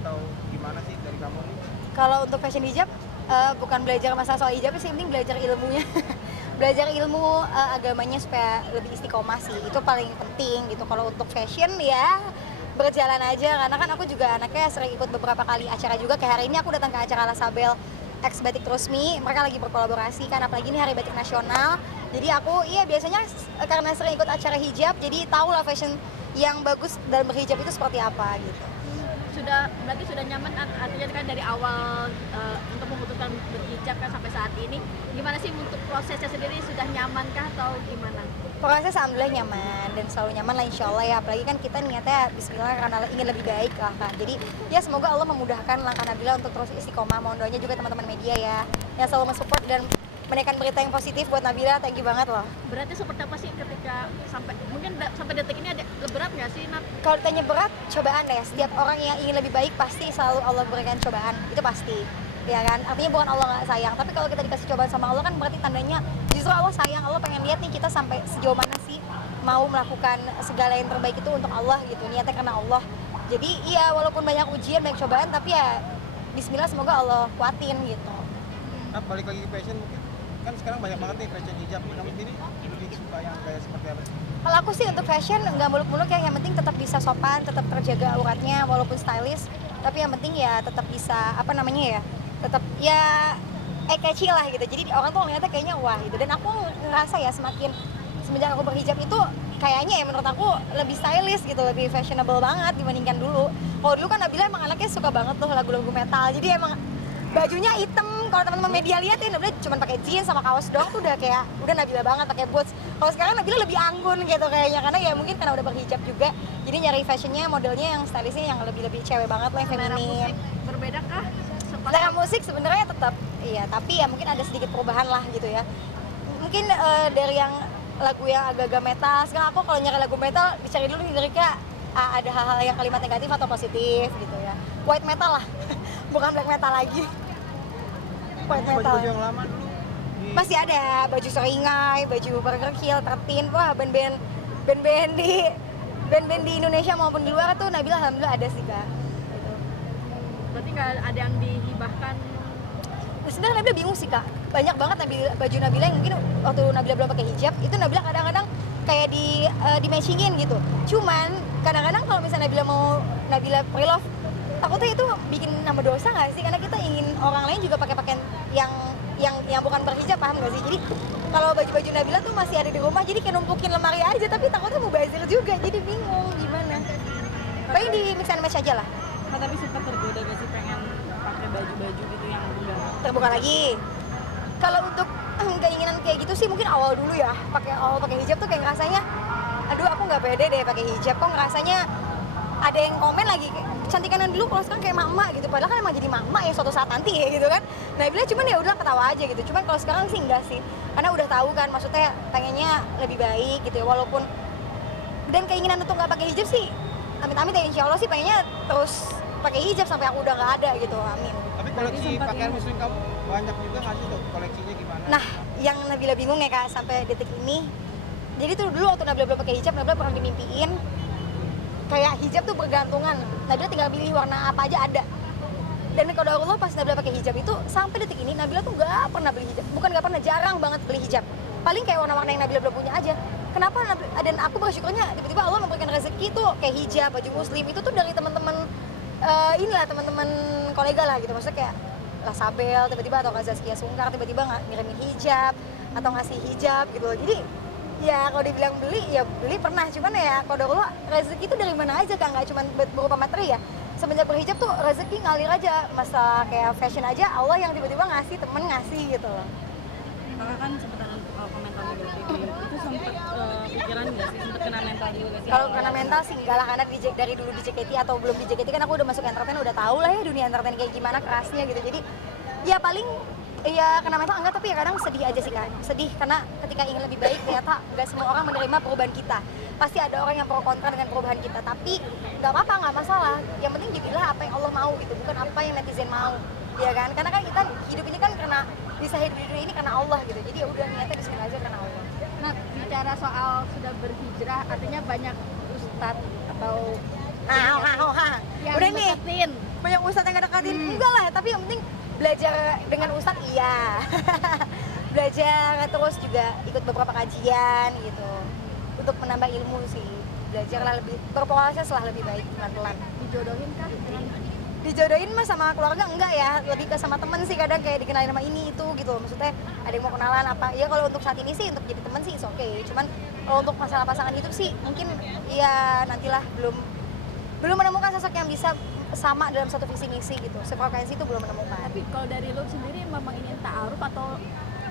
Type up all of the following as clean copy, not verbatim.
atau gimana sih dari kamu nih? Kalau untuk fashion hijab, bukan belajar masalah soal hijab sih, penting belajar ilmunya. Belajar ilmu agamanya supaya lebih istiqomah sih, itu paling penting gitu. Kalau untuk fashion ya berjalan aja, karena kan aku juga anaknya sering ikut beberapa kali acara juga. Kayak hari ini aku datang ke acara Lasabel X Batik Trusmi, mereka lagi berkolaborasi kan, apalagi ini Hari Batik Nasional. Jadi aku biasanya karena sering ikut acara hijab, jadi tahu lah fashion yang bagus dalam berhijab itu seperti apa gitu. Berarti sudah nyaman, artinya kan dari awal untuk memutuskan berhijab kan sampai saat ini, gimana sih untuk prosesnya sendiri, sudah nyamankah atau gimana? Proses alhamdulillah nyaman dan selalu nyaman lah insya Allah ya, apalagi kan kita niatnya bismillah karena ingin lebih baik lah kan. Jadi ya semoga Allah memudahkan langkah Nabila untuk terus istiqomah. Mohon doanya juga teman-teman media ya yang selalu mensupport dan menaikkan berita yang positif buat Nabila. Thank you banget loh. Berarti seperti apa sih ketika sampai detik ini, ada berat nggak sih, Nat? Kalau ditanya berat, cobaan deh. Setiap orang yang ingin lebih baik pasti selalu Allah berikan cobaan, itu pasti. Ya kan, artinya bukan Allah nggak sayang, tapi kalau kita dikasih cobaan sama Allah kan berarti tandanya justru Allah sayang. Allah pengen lihat nih kita sampai sejauh mana sih mau melakukan segala yang terbaik itu untuk Allah gitu, niatnya karena Allah. Jadi iya, walaupun banyak ujian, banyak cobaan, tapi ya bismillah semoga Allah kuatin gitu. Nah, balik lagi ke fashion mungkin, kan sekarang banyak banget nih fashion hijab. Kamu sendiri lebih suka yang kayak seperti apa sih? Kalau aku sih untuk fashion nggak muluk-muluk ya, yang penting tetap bisa sopan, tetap terjaga auratnya walaupun stylish, tapi yang penting ya tetap bisa tetap ya catchy lah gitu. Jadi orang tuh ngeliatnya kayaknya wah gitu. Dan aku ngerasa ya semakin semenjak aku berhijab itu kayaknya ya menurut aku lebih stylish gitu, lebih fashionable banget dibandingkan dulu. Kalau dulu kan Nabila emang anaknya suka banget tuh lagu-lagu metal, jadi emang bajunya hitam. Kalau teman-teman media lihat ya Nabila cuma pakai jeans sama kaos doang tuh udah Nabila banget, pakai boots. Kalau sekarang Nabila lebih anggun gitu kayaknya, karena ya mungkin karena udah berhijab juga, jadi nyari fashionnya, modelnya yang stylishnya yang lebih cewek banget lah, yang Selera feminim. musik berbeda kah? Selera musik sebenarnya tetap iya, tapi ya mungkin ada sedikit perubahan lah gitu ya. Mungkin dari yang lagu yang agak-agak metal, sekarang aku kalau nyari lagu metal dicari dulu liriknya ada hal-hal yang kalimat negatif atau positif gitu ya. White metal lah, bukan black metal lagi. White metal. Baju-baju yang lama dulu Masih ada baju seringai, baju Burger Kill, 13, wah band-band di Indonesia maupun di luar tuh Nabila alhamdulillah ada sih Kak. Gitu. Berarti nggak ada yang dihibahkan? Sebenarnya Nabila bingung sih Kak, banyak banget baju Nabila yang mungkin waktu Nabila belum pakai hijab itu Nabila kadang-kadang kayak di matchingin gitu. Cuman kadang-kadang kalau misalnya Nabila pre-love, takutnya itu bikin nama dosa nggak sih? Karena kita ingin orang lain juga pakai pakaian yang bukan berhijab, paham nggak sih? Jadi kalau baju-baju Nabila tuh masih ada di rumah, jadi kayak numpukin lemari aja, tapi takutnya mubazir juga, jadi bingung gimana. Paling di mix and match aja lah. Tapi sempat tergoda gak sih pengen pakai baju-baju gitu yang udah Terbuka lagi. Kalau untuk keinginan kayak gitu sih mungkin awal dulu ya, pakai hijab tuh kayak ngerasanya aduh aku nggak pede deh pakai hijab, kok ngerasanya ada yang komen lagi kecantikan yang dulu kalau sekarang kayak mama gitu, padahal kan emang jadi mama ya suatu saat nanti ya gitu kan. Nah bila cuman ya udah ketawa aja gitu, cuman kalau sekarang sih enggak sih, karena udah tahu kan maksudnya pengennya lebih baik gitu ya, walaupun dan keinginan untuk nggak pakai hijab sih amit-amit ya, insya Allah sih pengennya terus pakai hijab sampai aku udah nggak ada gitu, amin. Tapi koleksi pakaian muslim kamu banyak juga nggak sih tuh, koleksinya gimana? Nah yang Nabila bingung ya Kak sampai detik ini, jadi tuh dulu waktu Nabila belum pakai hijab, Nabila pernah dimimpiin kayak hijab tuh bergantungan, Nabila tinggal pilih warna apa aja ada. Dan kalau Allah pas Nabila pakai hijab itu sampai detik ini Nabila tuh nggak pernah beli hijab, bukan nggak pernah, jarang banget beli hijab, paling kayak warna-warna yang Nabila belum punya aja. Kenapa? Dan aku bersyukurnya tiba-tiba Allah memberikan rezeki tuh kayak hijab, baju muslim itu tuh dari teman-teman teman-teman kolega lah gitu, maksudnya kayak Lasabel tiba-tiba atau Zaskia Sungkar tiba-tiba ngirimin hijab atau ngasih hijab gitu loh. Jadi ya kalau dibilang beli ya beli pernah, cuman ya kalau Allah rezeki itu dari mana aja Kak, nggak cuma berupa materi ya. Semenjak berhijab tuh rezeki ngalir aja, masa kayak fashion aja Allah yang tiba-tiba ngasih, temen ngasih gitu loh. Kakak kan sempat ada komentar negatif itu, sempat pikiran nggak sih, sempat kena mental juga nggak sih? Kalau kena mental sih enggak lah, karena dari dulu di JKT atau belum di JKT kan aku udah masuk entertain, udah tahu lah ya dunia entertain kayak gimana kerasnya gitu. Jadi ya paling ya kena mental enggak, tapi ya kadang sedih aja sih Kak. Sedih karena ketika ingin lebih baik ternyata nggak semua orang menerima perubahan kita. Pasti ada orang yang pro kontra dengan perubahan kita, tapi nggak apa-apa, nggak masalah. Yang penting jadilah apa yang Allah mau gitu, bukan apa yang netizen mau. Ya kan? Karena kan kita hidup ini kan karena bisa hidup di dunia ini karena Allah gitu. Jadi ya udah niatnya bismillah aja karena Allah. Nah, bicara soal sudah berhijrah, artinya banyak ustadz atau yang Udah nih. deketin banyak ustadz yang ngedekatin, enggak lah, tapi yang penting belajar dengan ustadz iya. Belajar terus juga ikut beberapa kajian gitu untuk menambah ilmu sih, belajarlah lebih, berproses lah lebih baik pelan-pelan. Dijodohin kan? Dijodohin mah sama keluarga enggak ya, lebih ke sama temen sih, kadang kayak dikenalin sama ini itu gitu, maksudnya ada yang mau kenalan apa ya. Kalau untuk saat ini sih untuk jadi temen sih oke, cuman kalau untuk masalah pasangan hidup sih mungkin ya nantilah, belum menemukan sosok yang bisa sama dalam satu visi misi gitu, sefrekuensi itu belum menemukan. Tapi kalau dari lu sendiri memang ingin ta'aruf atau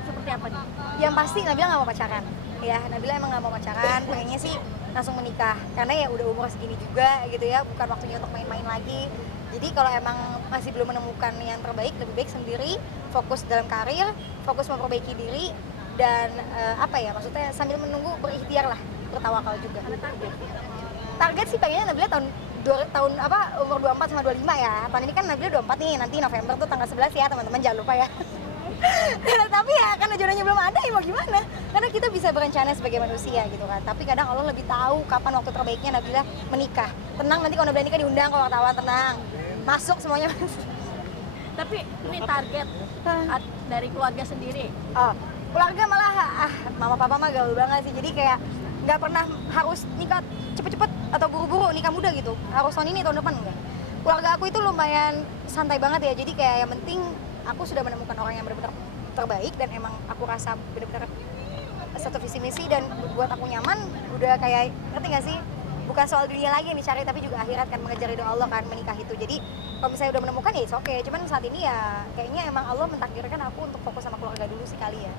seperti apa nih? Yang pasti Nabila nggak mau pacaran ya, Nabila emang nggak mau pacaran, pengennya sih langsung menikah karena ya udah umur segini juga gitu ya, bukan waktunya untuk main-main lagi. Jadi kalau emang masih belum menemukan yang terbaik, lebih baik sendiri, fokus dalam karir, fokus memperbaiki diri, dan apa ya, maksudnya sambil menunggu berikhtiar lah, bertawakal juga. Ada target? Target sih pengennya Nabila tahun umur 24 sama 25 ya. Tahun ini kan Nabila 24 nih, nanti November tuh tanggal 11 ya teman-teman, jangan lupa ya. Tapi ya karena jodohnya belum ada ya mau gimana, karena kita bisa berencana sebagai manusia gitu kan, tapi kadang Allah lebih tahu kapan waktu terbaiknya Nabila menikah. Tenang, nanti kalau Nabila nikah diundang kalau wartawan, tenang, masuk semuanya. Tapi ini target dari keluarga sendiri. Oh, keluarga malah mama papa mah gaul banget sih, jadi kayak nggak pernah harus nikah cepet-cepet atau buru-buru nikah muda gitu, harus tahun ini tahun depan, enggak. Keluarga aku itu lumayan santai banget ya, jadi kayak yang penting aku sudah menemukan orang yang benar-benar terbaik dan emang aku rasa benar-benar satu visi misi dan buat aku nyaman. Udah kayak, ngerti gak sih, bukan soal dunia lagi yang dicari tapi juga akhirat kan, mengejar ridho Allah kan, menikah itu. Jadi kalau misalnya udah menemukan ya oke, cuman saat ini ya kayaknya emang Allah mentakdirkan aku untuk fokus sama keluarga dulu sekali ya.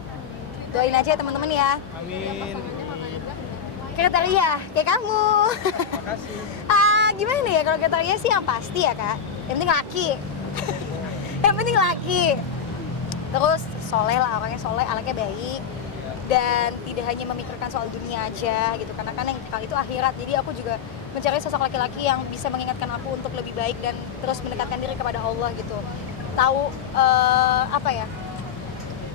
Doain aja ya teman-teman ya. Amin. Kriteria kayak kamu. Makasih. Gimana ya, kalau kriteria sih yang pasti ya kak, yang penting laki. Yang penting laki, terus soleh lah, orangnya soleh, anaknya baik, dan tidak hanya memikirkan soal dunia aja gitu, karena kan yang kali itu akhirat. Jadi aku juga mencari sosok laki-laki yang bisa mengingatkan aku untuk lebih baik dan terus mendekatkan diri kepada Allah gitu. Tahu apa ya,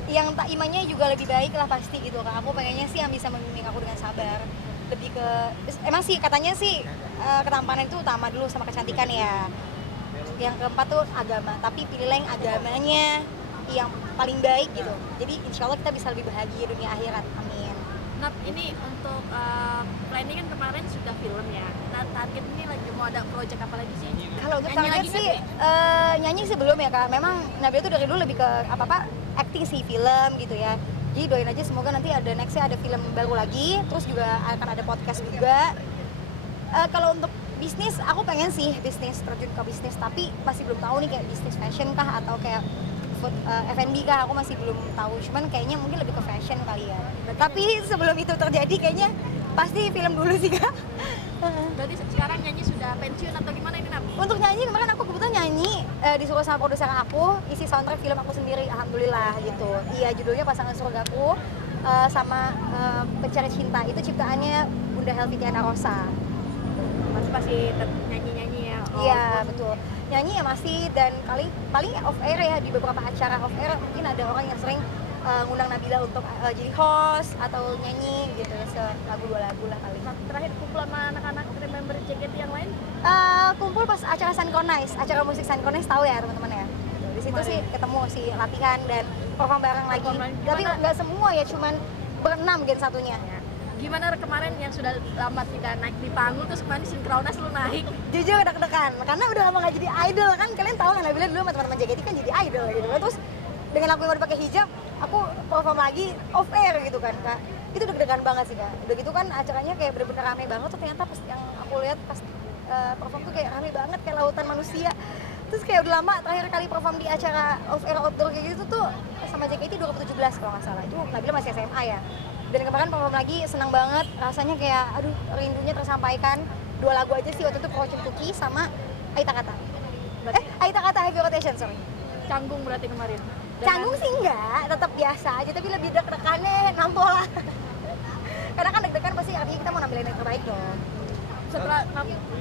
yang tak imannya juga lebih baik lah pasti gitu kan. Aku pengennya sih yang bisa membimbing aku dengan sabar, lebih ke, emang sih katanya sih ketampanan itu utama dulu sama kecantikan ya. Yang keempat tuh agama, tapi pilihlah yang agamanya yang paling baik gitu. Jadi insya Allah kita bisa lebih bahagia dunia akhirat, amin. Nah ini untuk planning kan kemarin sudah film ya. Nah target ini lagi mau ada project apa lagi sih? Kalau untuk Nyanyi target lagi sih nggak nyanyi sih belum ya kak. Memang Nabila tuh dari dulu lebih ke apa acting sih, film gitu ya. Jadi doain aja semoga nanti ada nextnya ada film baru lagi, terus juga akan ada podcast juga. Kalau untuk bisnis, aku pengen sih terjun ke bisnis, tapi masih belum tahu nih kayak bisnis fashion kah atau kayak food F&B kah, aku masih belum tahu. Cuman kayaknya mungkin lebih ke fashion kali ya. Tapi sebelum itu terjadi kayaknya pasti film dulu sih kak. Berarti sekarang nyanyi sudah pensiun atau gimana ini Nab? Untuk nyanyi kemarin aku kebetulan nyanyi disuruh sama produser aku, isi soundtrack film aku sendiri, alhamdulillah gitu. Iya, judulnya Pasangan Surgaku, sama Pencari Cinta, itu ciptaannya Bunda Helvitiana Rosa. Masih nyanyi-nyanyi ya? Iya betul, nyanyi ya masih, dan paling off air ya, di beberapa acara off air mungkin ada orang yang sering ngundang Nabila untuk jadi host atau nyanyi gitu, selagu 2 lagu lah paling. Nah, terakhir kumpul sama anak-anak member JKT yang lain? Kumpul pas acara Synchronize, acara musik Synchronize, tahu ya teman-teman ya. Di situ sih ketemu sih, latihan dan perform bareng lagi. Tapi nggak semua ya, cuman berenam gen satunya. Gimana kemarin yang sudah lama tidak naik di panggung, terus kemarin Synchronize lu naik? Jujur deg-degan, karena udah lama nggak jadi idol kan. Kalian tahu kan, Nabila dulu sama teman-teman JKT kan jadi idol gitu. Terus dengan aku yang baru pakai hijab, aku perform lagi off air gitu kan kak. Itu deg-degan banget sih kak. Udah gitu kan acaranya kayak bener-bener rame banget tuh, ternyata pas yang aku lihat pas perform tuh kayak rame banget, kayak lautan manusia. Terus kayak udah lama terakhir kali perform di acara off air outdoor kayak gitu tuh sama JKT 2017 kalau nggak salah. Itu Nabila masih SMA ya. Dan kemarin perform lagi, senang banget, rasanya kayak aduh rindunya tersampaikan. 2 lagu aja sih waktu itu, Fortune Cookie sama Aita Kata. Aita Kata Heavy Rotation, sorry. Canggung berarti kemarin? Canggung sih enggak, tetap biasa aja, tapi lebih deg-degannya nampol lah. Karena kan deg-degan pasti artinya kita mau nampilin yang terbaik dong.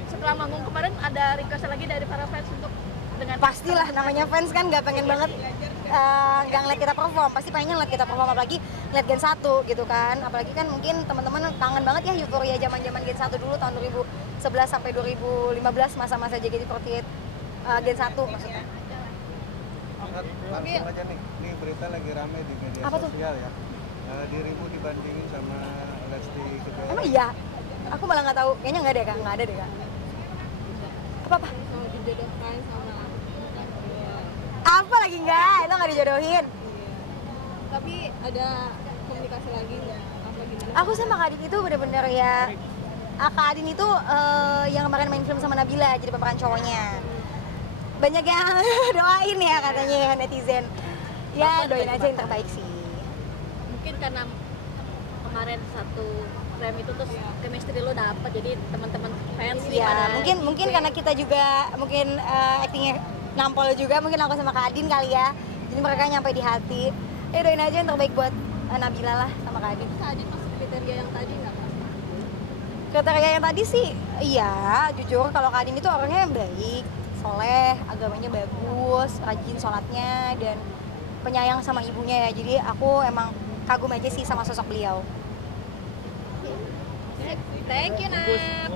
Setelah manggung kemarin ada request lagi dari para fans untuk dengan Pastilah, namanya fans kan nggak pengen banget nggak ngeliat kita perform, pasti pengennya ngeliat kita perform, apalagi ngeliat Gen 1 gitu kan. Apalagi kan mungkin teman-teman kangen banget ya euforia zaman-zaman Gen 1 dulu tahun 2011 sampai 2015, masa-masa JKT48 Gen 1 maksudnya. Langsung aja nih, ini berita lagi rame di media Apa tuh? sosial ya. Dirimu dibandingin sama Lesti Kejora. Emang iya? Aku malah nggak tahu, kayaknya nggak ada deh kak. Apa? Dijodohkan sama Apa lagi nggak? Itu nggak dijodohin. tapi ada komunikasi lagi nggak apa gimana? Aku sama Kak Adin itu bener-bener ya, Kak Adin itu yang kemarin main film sama Nabila jadi pemeran cowoknya. Banyak yang doain ya katanya ya netizen. Ya doain aja yang terbaik sih. Mungkin karena kemarin satu frame itu terus chemistry lo dapet, jadi teman-teman fans nih pada Ya mungkin karena kita juga mungkin actingnya nampol juga, mungkin aku sama Kak Adin kali ya. Jadi mereka nyampe di hati. Ya doain aja yang terbaik buat Nabila lah sama Kak Adin. Adin masuk kriteria yang tadi nggak Kak? Kriteria yang tadi sih, iya jujur kalau Kak Adin itu orangnya baik, soleh, agamanya bagus, rajin sholatnya, dan penyayang sama ibunya ya. Jadi aku emang kagum aja sih sama sosok beliau. Thank you, Nat.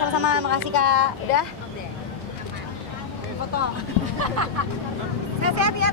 Sama-sama, makasih Kak. Udah? Foto. Sehat-sehat ya.